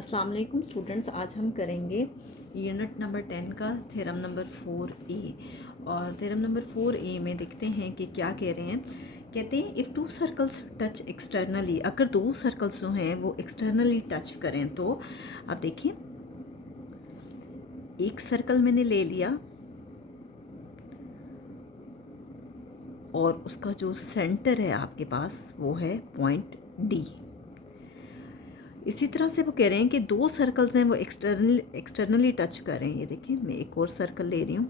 अस्सलाम वालेकुम स्टूडेंट्स, आज हम करेंगे यूनिट नंबर 10 का थ्योरम नंबर 4A। और थ्योरम नंबर 4A में देखते हैं कि क्या कह रहे हैं। कहते हैं if two circles touch externally, अगर दो सर्कल्स जो हैं वो एक्सटर्नली टच करें तो आप देखिए एक सर्कल मैंने ले लिया और उसका जो सेंटर है आपके पास वो है पॉइंट डी। इसी तरह से वो कह रहे हैं कि दो सर्कल्स हैं वो एक्सटर्नली टच कर रहे हैं। ये देखिए मैं एक और सर्कल ले रही हूँ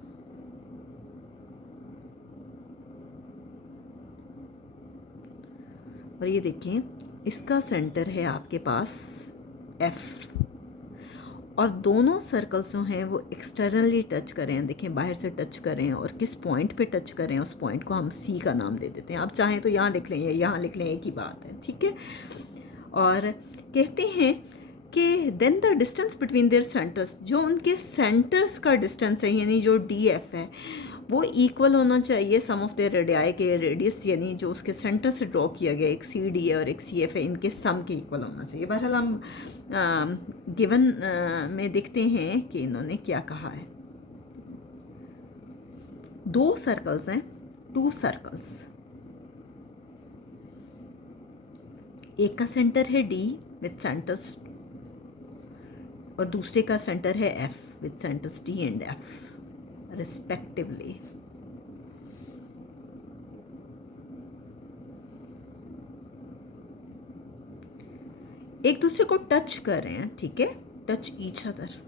और ये देखिए इसका सेंटर है आपके पास एफ, और दोनों सर्कल्स जो हैं वो एक्सटर्नली टच कर रहे हैं। देखिए बाहर से टच कर रहे हैं और किस पॉइंट पे टच कर रहे हैं उस पॉइंट को हम सी का नाम दे देते हैं। आप चाहें तो यहाँ लिख लें या यहाँ लिख लें, एक ही बात है, ठीक है। और कहते हैं कि then the distance between their centres, जो उनके सेंटर्स का डिस्टेंस है यानी जो डी एफ है वो इक्वल होना चाहिए सम ऑफ देयर रेडियाई के रेडियस, यानी जो उसके सेंटर से ड्रॉ किया गया एक सी डी है और एक सी एफ है, इनके सम के इक्वल होना चाहिए। बहरहाल हम गिवन में देखते हैं कि इन्होंने क्या कहा है। दो सर्कल्स हैं, टू सर्कल्स, एक का सेंटर है डी विद सेंटर्स और दूसरे का सेंटर है F with centres D and F respectively. एक दूसरे को टच कर रहे हैं, ठीक है, touch each other.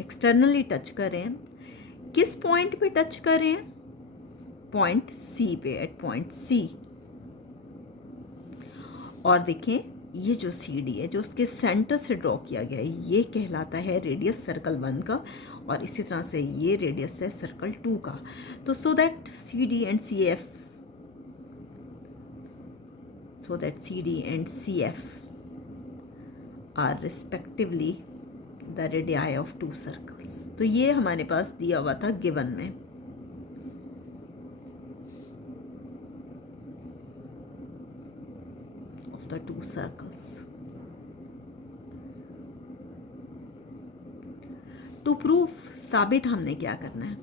Externally touch कर रहे हैं। किस पॉइंट पे टच कर रहे हैं? पॉइंट सी पे, एट पॉइंट सी। और देखें ये जो सी डी है जो उसके सेंटर से ड्रॉ किया गया है ये कहलाता है रेडियस सर्कल 1 का, और इसी तरह से ये रेडियस है सर्कल 2 का। तो so that C D and C F, so that C D and C F are respectively the radii of two circles. तो ये हमारे पास दिया हुआ था गिवन में। The two circles. To prove, साबित हमने क्या करना है?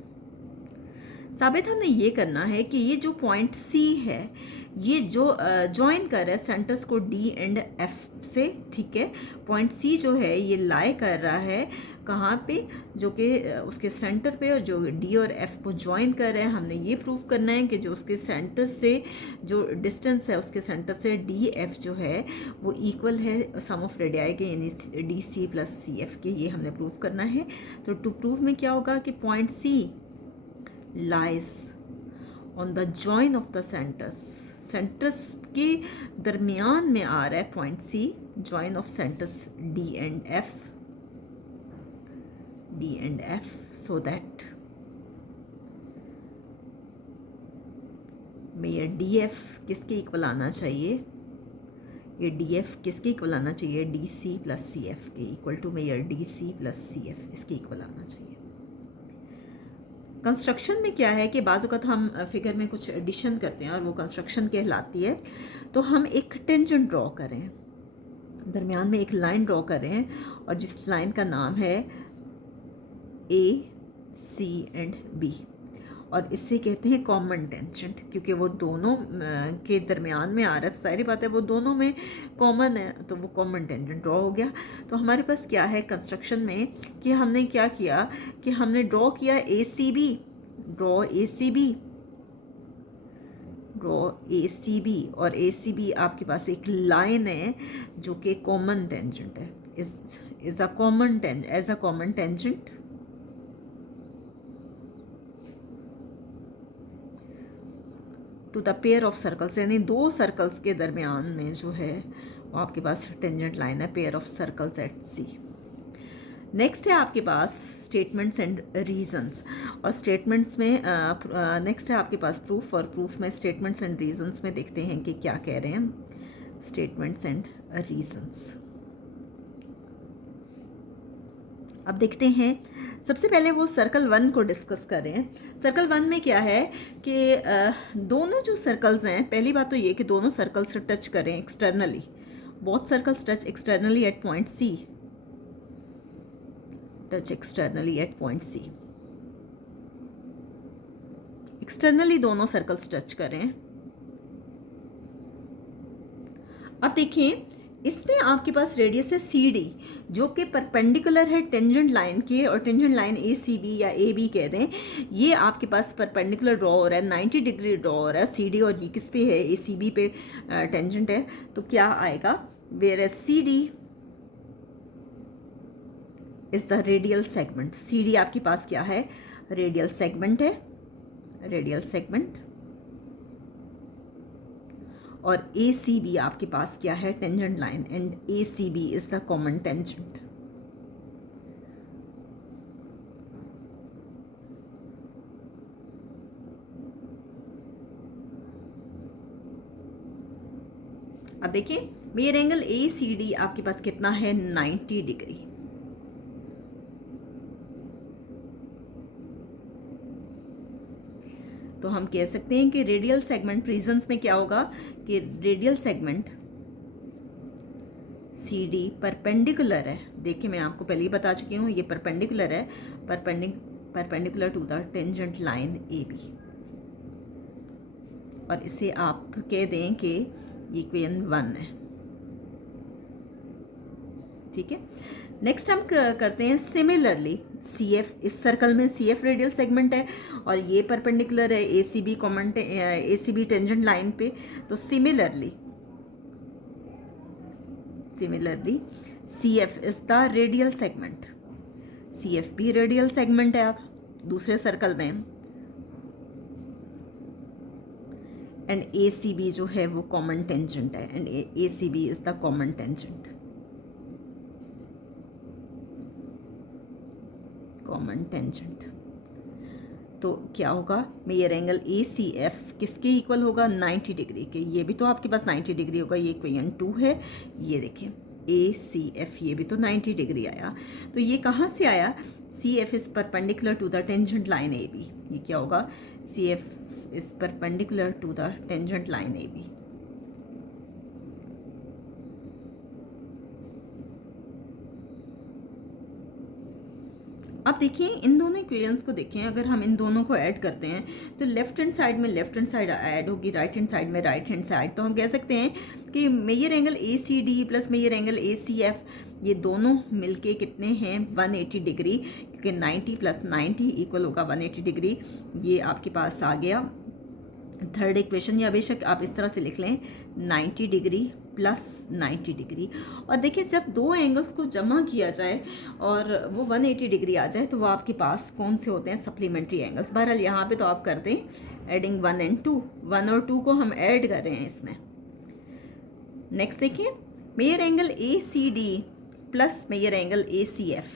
साबित हमने ये करना है कि ये जो पॉइंट सी है ये जो ज्वाइन कर रहा है सेंटर्स को डी एंड एफ से, ठीक है। पॉइंट सी जो है ये लाई कर रहा है कहाँ पे, जो कि उसके सेंटर पे, और जो डी और एफ को ज्वाइन कर रहे हैं। हमने ये प्रूव करना है कि जो उसके सेंटर से जो डिस्टेंस है उसके सेंटर से डी एफ जो है वो इक्वल है सम ऑफ रेडियाई के, यानी D C plus C F के। ये हमने प्रूव करना है। तो टू प्रूव में क्या होगा कि point C lies on the join of the centers, centres के दरमियान में आ रहा है point C, join of centers D and F, so that ये DF किसके इक्वल आना चाहिए? ये DF किसके इक्वल आना चाहिए? DC प्लस CF के इक्वल टू में ये DC प्लस CF इसके इक्वल आना चाहिए। कंस्ट्रक्शन में क्या है कि बाज़ वक़्त हम फिगर में कुछ एडिशन करते हैं और वो कंस्ट्रक्शन कहलाती है। तो हम एक टेंजेंट ड्रॉ करें, दरमियान में एक लाइन ड्रॉ करें और जिस लाइन का नाम है A, C एंड B, और इससे कहते हैं कॉमन टेंजेंट, क्योंकि वो दोनों के दरमियान में आ रहा है तो सारी बात है वो दोनों में कॉमन है, तो वो कॉमन टेंजेंट ड्रॉ हो गया। तो हमारे पास क्या है कंस्ट्रक्शन में कि हमने क्या किया कि हमने ड्रॉ किया ए C B, draw a C B, draw a C B, और ए सी बी आपके पास एक लाइन है जो कि कॉमन टेंजेंट है, is a common as a common tangent to the pair of circles, यानी दो सर्कल्स के दरमियान में जो है वो आपके पास टेंजेंट लाइन है, pair of circles at C. Next है आपके पास स्टेटमेंट्स एंड रीजंस, और स्टेटमेंट्स में नेक्स्ट है आपके पास प्रूफ, और प्रूफ में स्टेटमेंट्स एंड रीजंस में देखते हैं कि क्या कह रहे हैं स्टेटमेंट्स एंड रीजंस। अब देखते हैं, सबसे पहले वो सर्कल 1 को डिस्कस कर रहे हैं। सर्कल 1 में क्या है कि दोनों जो सर्कल्स हैं, पहली बात तो ये कि दोनों सर्कल्स से टच करें externally, both circles touch externally at point C, touch externally at point C, externally दोनों सर्कल्स टच करें। अब देखें, इसमें आपके पास रेडियस है सी डी, जो कि परपेंडिकुलर है टेंजेंट लाइन के, और टेंजेंट लाइन ए सी बी या ए बी कह दें, ये आपके पास परपेंडिकुलर ड्रॉ हो रहा है, 90 डिग्री ड्रॉ हो रहा है सी डी, और ये किस पे है, ए सी बी पे टेंजेंट है। तो क्या आएगा, whereas C D is the radial segment. C D आपके पास क्या है, रेडियल सेगमेंट है, रेडियल सेगमेंट, और ए सी बी आपके पास क्या है, tangent line, and A C B is the common tangent. अब देखिए, major angle A C D आपके पास कितना है, 90 डिग्री। तो हम कह सकते हैं कि रेडियल सेगमेंट रीजन्स में क्या होगा कि radial segment C D perpendicular है। देखिए, मैं आपको पहले ही बता चुकी हूँ, ये परपेंडिकुलर है, perpendicular to the tangent line A B, और इसे आप कह दें कि इक्वेशन 1 है। ठीक है, नेक्स्ट हम करते हैं सिमिलरली सी एफ, इस सर्कल में सी एफ रेडियल सेगमेंट है और ये परपेंडिकुलर है A C B common, A C B tangent line पे। तो similarly C F is the radial segment, C F भी रेडियल सेगमेंट है आप दूसरे सर्कल में, एंड ए सी बी जो है वो कॉमन टेंजेंट है, and A C B is the common tangent, common tangent. तो क्या होगा, major angle A C F किसके इक्वल होगा, 90 डिग्री के। ये भी तो आपके पास 90 डिग्री होगा, ये इक्वेशन 2 है। ये देखें ए सी एफ, ये भी तो 90 डिग्री आया। तो ये कहाँ से आया, C F is perpendicular to the tangent line A B. ये क्या होगा, C F is perpendicular to the tangent line A B. अब देखिए, इन दोनों इक्वेशंस को देखें, अगर हम इन दोनों को ऐड करते हैं तो लेफ्ट हैंड साइड में लेफ्ट हैंड साइड ऐड होगी, राइट हैंड साइड में राइट हैंड साइड। तो हम कह सकते हैं कि major angle A C D plus major angle A C F, ये दोनों मिलके कितने हैं, 180 डिग्री, क्योंकि 90 प्लस 90 इक्वल होगा 180 डिग्री। ये आपके पास आ गया थर्ड इक्वेशन, या बेशक आप इस तरह से लिख लें 90 डिग्री प्लस 90 डिग्री। और देखिए, जब दो एंगल्स को जमा किया जाए और वो 180 डिग्री आ जाए तो वो आपके पास कौन से होते हैं, सप्लीमेंट्री एंगल्स। बहरहाल यहाँ पे तो आप कर दें एडिंग 1 एंड 2, 1 और 2 को हम ऐड कर रहे हैं इसमें। नेक्स्ट देखिए, major angle A C D plus major angle A C F,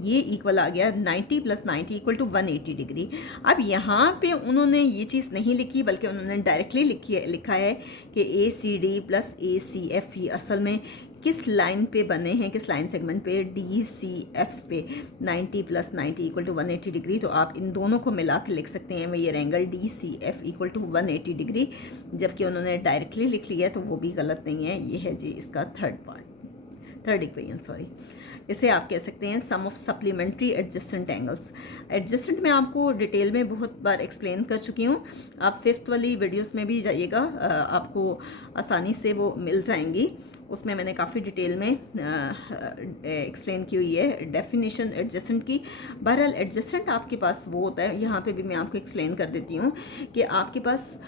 ये इक्वल आ गया 90 प्लस 90 इक्वल टू 180 डिग्री। अब यहाँ पे उन्होंने ये चीज़ नहीं लिखी, बल्कि उन्होंने डायरेक्टली लिखा है कि ए सी डी प्लस ए सी एफ, ये असल में किस लाइन पे बने हैं, किस लाइन सेगमेंट पे, डी सी एफ पे। 90 प्लस 90 इक्वल टू 180 डिग्री। तो आप इन दोनों को मिला के लिख सकते हैं major angle D C F equal to 180 degree, जबकि उन्होंने डायरेक्टली लिख लिया है, तो वो भी गलत नहीं है। ये है जी इसका थर्ड इक्वेशन, सॉरी। इसे आप कह सकते हैं sum of supplementary adjacent angles. Adjacent मैं आपको डिटेल में बहुत बार एक्सप्लेन कर चुकी हूँ, आप 5th वाली वीडियोस में भी जाइएगा, आपको आसानी से वो मिल जाएंगी। उसमें मैंने काफ़ी डिटेल में एक्सप्लेन की हुई है डेफिनेशन एडजस्टेंट की। बहरहाल एडजस्टेंट आपके पास वो होता है, यहाँ पे भी मैं आपको एक्सप्लेन कर देती हूँ कि आपके पास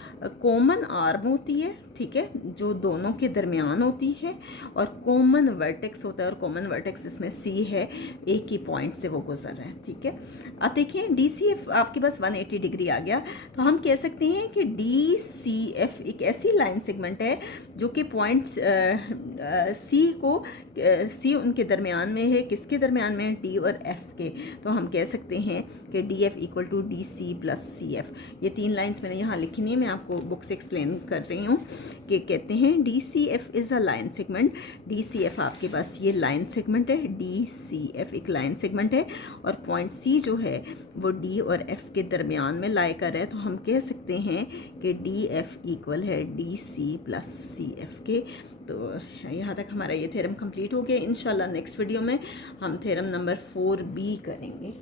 कॉमन आर्म होती है, ठीक है, जो दोनों के दरमियान होती है, और कॉमन वर्टेक्स होता है, और कॉमन वर्टेक्स इसमें सी है, एक ही पॉइंट से वो गुजर रहा है, ठीक है। अब देखिए, डी सी एफ आपके पास 180 डिग्री आ गया, तो हम कह सकते हैं कि डी सी एफ एक ऐसी लाइन सेगमेंट है जो कि पॉइंट्स सी उनके दरमियान में है, किसके दरमियान में है, डी और एफ़ के। तो हम कह सकते हैं कि D F equal to D C plus C F. ये 3 लाइंस मैंने यहाँ लिखी नहीं है, मैं आपको बुक से एक्सप्लेन कर रही हूँ कि कहते हैं D C F is a line segment. D C F आपके पास ये लाइन सेगमेंट है, डी सी एफ़ एक लाइन सेगमेंट है, और पॉइंट सी जो है वो डी और एफ़ के दरमियान में लाई कर रहा है। तो हम कह सकते हैं कि डी एफ़ इक्वल है D C plus C F के। तो यहाँ तक हमारा ये थ्योरम कंप्लीट हो गया। इंशाल्लाह नेक्स्ट वीडियो में हम थ्योरम नंबर 4B करेंगे।